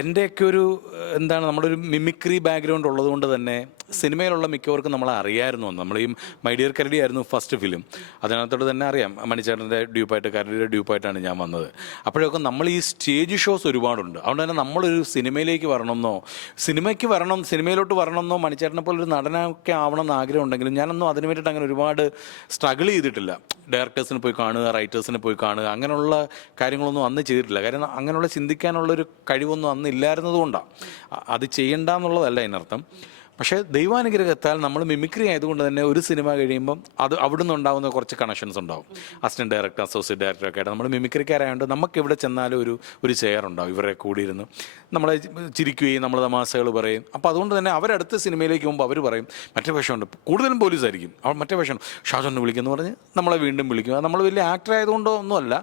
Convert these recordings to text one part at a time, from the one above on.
എൻ്റെയൊക്കെ ഒരു എന്താണ് നമ്മുടെ ഒരു മിമിക്രി ബാക്ക്ഗ്രൗണ്ട് ഉള്ളതുകൊണ്ട് തന്നെ സിനിമയിലുള്ള മിക്കവർക്കും നമ്മളെ അറിയായിരുന്നു. നമ്മൾ ഈ മൈ ഡിയർ കരടി ആയിരുന്നു ഫസ്റ്റ് ഫിലിം. അതിനകത്തോട് തന്നെ അറിയാം മണിച്ചേട്ടൻ്റെ ഡ്യൂപ്പായിട്ട് കരടിയുടെ ഡ്യൂപ്പായിട്ടാണ് ഞാൻ വന്നത്. അപ്പോഴൊക്കെ നമ്മൾ ഈ സ്റ്റേജ് ഷോസ് ഒരുപാടുണ്ട്. അതുകൊണ്ട് തന്നെ നമ്മളൊരു സിനിമയിലേക്ക് വരണമെന്നോ സിനിമയിലോട്ട് വരണമെന്നോ മണിച്ചേട്ടനെ പോലെ ഒരു നടനൊക്കെ ആവണമെന്ന് ആഗ്രഹം ഉണ്ടെങ്കിലും ഞാനൊന്നും അതിന് വേണ്ടിയിട്ട് അങ്ങനെ ഒരുപാട് സ്ട്രഗിൾ ചെയ്തിട്ടില്ല. ഡയറക്ടേഴ്സിനെ പോയി കാണുക, റൈറ്റേഴ്സിനെ പോയി കാണുക, അങ്ങനെയുള്ള കാര്യങ്ങളൊന്നും അന്ന് ചെയ്തിട്ടില്ല. കാരണം അങ്ങനെയുള്ള ചിന്തിക്കാനുള്ളൊരു കഴിവൊന്നും അന്ന് ഇല്ലായിരുന്നത് കൊണ്ടാണ്. അത് ചെയ്യണ്ട എന്നുള്ളതല്ല അതിനർത്ഥം. പക്ഷേ ദൈവാനുഗ്രഹത്താൽ നമ്മൾ മിമിക്രി ആയതുകൊണ്ട് തന്നെ ഒരു സിനിമ കഴിയുമ്പം അത് അവിടെ നിന്ന് ഉണ്ടാകുന്ന കുറച്ച് കണക്ഷൻസ് ഉണ്ടാവും. അസിസ്റ്റൻറ്റ് ഡയറക്ടർ, അസോസിയേറ്റ് ഡയറക്ടറൊക്കെ ആയിട്ട് നമ്മൾ മിമിക്രിക്കാരായതുകൊണ്ട് നമുക്ക് എവിടെ ചെന്നാലും ഒരു ചെയർ ഉണ്ടാവും. ഇവരെ കൂടിയിരുന്ന് നമ്മളെ ചിരിക്കുകയും നമ്മൾ തമാശകൾ പറയും. അപ്പോൾ അതുകൊണ്ട് തന്നെ അവരടുത്ത സിനിമയിലേക്ക് പോകുമ്പോൾ അവർ പറയും മറ്റേ വേഷമുണ്ട്, കൂടുതലും പോലീസായിരിക്കും, മറ്റേ വേഷം ഷാജോനെ വിളിക്കുമെന്ന് പറഞ്ഞ് നമ്മളെ വീണ്ടും വിളിക്കും. അത് നമ്മൾ വലിയ ആക്ടർ ആയതുകൊണ്ടോ ഒന്നുമല്ല,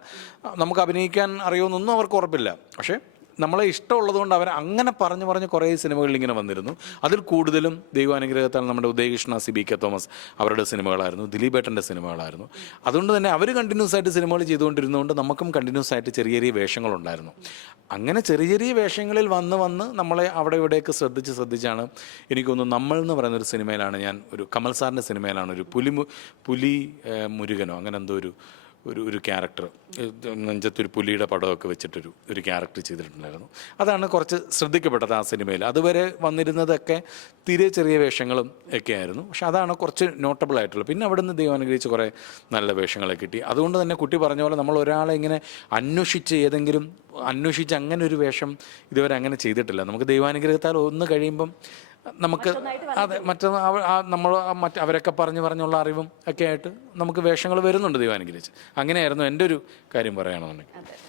നമുക്ക് അഭിനയിക്കാൻ അറിയുമെന്നൊന്നും അവർക്ക് ഉറപ്പില്ല. പക്ഷേ നമ്മളെ ഇഷ്ടമുള്ളതുകൊണ്ട് അവർ അങ്ങനെ പറഞ്ഞ് കുറേ സിനിമകളിൽ ഇങ്ങനെ വന്നിരുന്നു. അതിൽ കൂടുതലും ദൈവാനുഗ്രഹത്താൽ നമ്മുടെ Udayakrishna, C B K Thomas അവരുടെ സിനിമകളായിരുന്നു, ദിലീപേട്ടൻ്റെ സിനിമകളായിരുന്നു. അതുകൊണ്ട് തന്നെ അവർ കണ്ടിന്യൂസ് ആയിട്ട് സിനിമകൾ ചെയ്തുകൊണ്ടിരുന്നതുകൊണ്ട് നമുക്കും കണ്ടിന്യൂസ് ആയിട്ട് ചെറിയ ചെറിയ വേഷങ്ങളുണ്ടായിരുന്നു. അങ്ങനെ ചെറിയ ചെറിയ വേഷങ്ങളിൽ വന്ന് നമ്മളെ അവിടെ ഇവിടെയൊക്കെ ശ്രദ്ധിച്ചാണ് എനിക്കൊന്ന് നമ്മൾ എന്ന് പറയുന്നൊരു സിനിമയിലാണ് ഞാൻ ഒരു കമൽ സാറിൻ്റെ സിനിമയിലാണ് ഒരു പുലി മുരുകനോ അങ്ങനെ എന്തോ ഒരു ക്യാരക്ടർ, നെഞ്ചത്തൊരു പുലിയുടെ പടമൊക്കെ വെച്ചിട്ടൊരു ക്യാരക്ടർ ചെയ്തിട്ടുണ്ടായിരുന്നു. അതാണ് കുറച്ച് ശ്രദ്ധിക്കപ്പെട്ടത് ആ സിനിമയിൽ. അതുവരെ വന്നിരുന്നതൊക്കെ തീരെ ചെറിയ വേഷങ്ങളും ഒക്കെ ആയിരുന്നു. പക്ഷെ അതാണ് കുറച്ച് നോട്ടബിൾ ആയിട്ടുള്ളത്. പിന്നെ അവിടെ നിന്ന് ദൈവം അനുഗ്രഹിച്ച് കുറേ നല്ല വേഷങ്ങളെ കിട്ടി. അതുകൊണ്ട് തന്നെ കുട്ടി പറഞ്ഞ പോലെ നമ്മൾ ഒരാളെ ഇങ്ങനെ അന്വേഷിച്ച് അങ്ങനെ ഒരു വേഷം ഇതുവരെ അങ്ങനെ ചെയ്തിട്ടില്ല. നമുക്ക് ദൈവാനുഗ്രഹത്താൽ ഒന്ന് കഴിയുമ്പം നമുക്ക് അതെ നമ്മൾ അവരൊക്കെ പറഞ്ഞുള്ള അറിവും ഒക്കെ ആയിട്ട് നമുക്ക് വേഷങ്ങൾ വരുന്നുണ്ട് ദൈവാനുഗ്രഹിച്ച്. അങ്ങനെയായിരുന്നു എൻ്റെ ഒരു കാര്യം പറയുകയാണെന്നുണ്ടെങ്കിൽ.